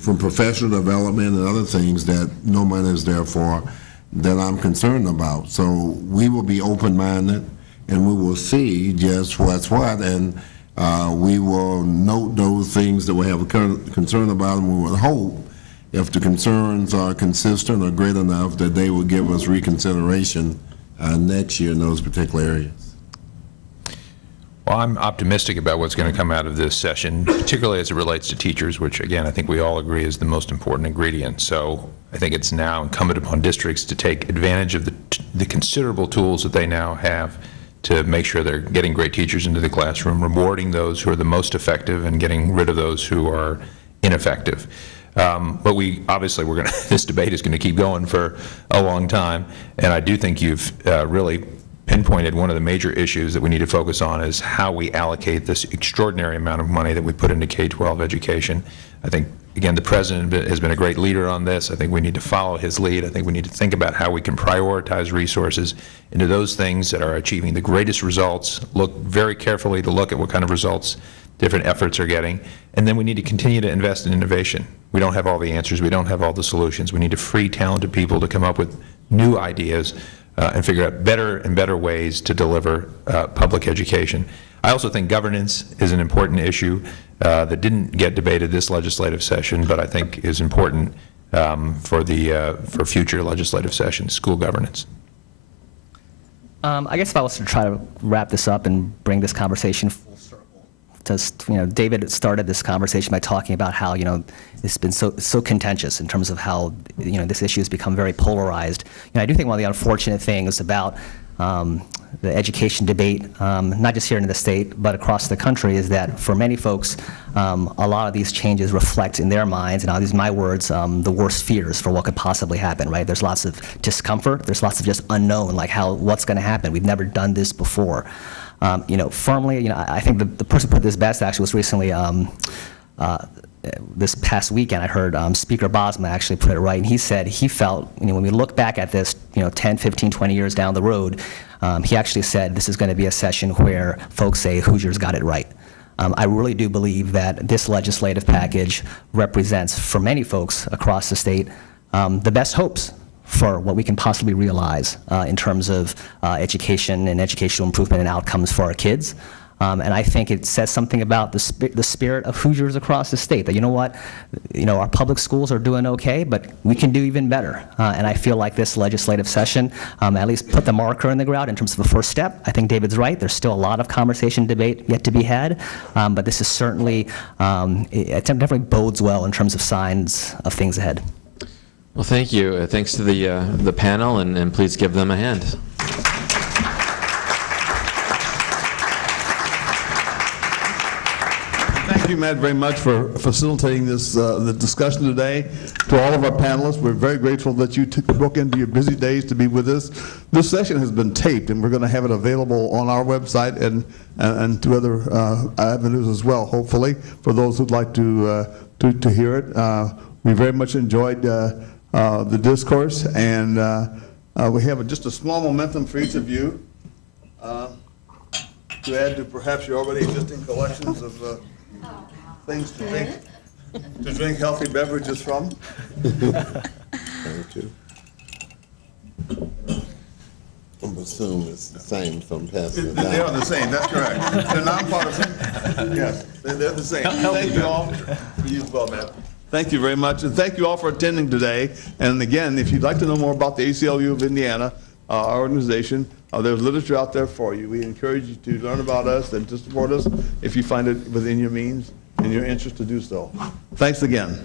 from professional development and other things that no money is there for, that I'm concerned about. So we will be open-minded, and we will see just what's what, and we will note those things that we have a concern about, and we will hope, if the concerns are consistent or great enough, that they will give us reconsideration next year in those particular areas. Well, I'm optimistic about what's going to come out of this session, particularly as it relates to teachers, which, again, I think we all agree is the most important ingredient. So I think it's now incumbent upon districts to take advantage of the considerable tools that they now have to make sure they're getting great teachers into the classroom, rewarding those who are the most effective and getting rid of those who are ineffective. But this debate is going to keep going for a long time, and I do think you've really pinpointed one of the major issues that we need to focus on is how we allocate this extraordinary amount of money that we put into K-12 education. I think, again, the President has been a great leader on this. I think we need to follow his lead. I think we need to think about how we can prioritize resources into those things that are achieving the greatest results, look very carefully to look at what kind of results different efforts are getting, and then we need to continue to invest in innovation. We don't have all the answers. We don't have all the solutions. We need to free talented people to come up with new ideas and figure out better and better ways to deliver public education. I also think governance is an important issue that didn't get debated this legislative session, but I think is important for future legislative sessions, school governance. I guess if I was to try to wrap this up and bring this conversation full circle, just, David started this conversation by talking about how, it's been so contentious in terms of how, this issue has become very polarized. I do think one of the unfortunate things about the education debate, not just here in the state, but across the country, is that for many folks, a lot of these changes reflect in their minds, and these are my words, the worst fears for what could possibly happen, right? There's lots of discomfort, there's lots of just unknown, like what's going to happen. We've never done this before. Firmly, I think the person who put this best actually was recently, this past weekend, I heard Speaker Bosma actually put it right, and he said he felt, when we look back at this, 10, 15, 20 years down the road, he actually said this is going to be a session where folks say Hoosiers got it right. I really do believe that this legislative package represents, for many folks across the state, the best hopes for what we can possibly realize in terms of education and educational improvement and outcomes for our kids. And I think it says something about the spirit of Hoosiers across the state, that, our public schools are doing okay, but we can do even better. And I feel like this legislative session at least put the marker in the ground in terms of a first step. I think David's right. There's still a lot of conversation, debate yet to be had, but this is certainly, it definitely bodes well in terms of signs of things ahead. Well, thank you. Thanks to the panel, and please give them a hand. Thank you, Matt, very much for facilitating this the discussion today. To all of our panelists, we're very grateful that you broke into your busy days to be with us. This session has been taped, and we're going to have it available on our website and to other avenues as well, hopefully, for those who'd like to hear it. We very much enjoyed the discourse, and we have just a small momentum for each of you to add to perhaps your already existing collections of things to drink healthy beverages from. Thank you. I'm assuming it's the same from passing it down. They are the same, that's correct. They're nonpartisan. Yes, they're the same. Thank you all. You as well, Matt. Thank you very much, and thank you all for attending today. And again, if you'd like to know more about the ACLU of Indiana, our organization, there's literature out there for you. We encourage you to learn about us and to support us if you find it within your means and your interest to do so. Thanks again.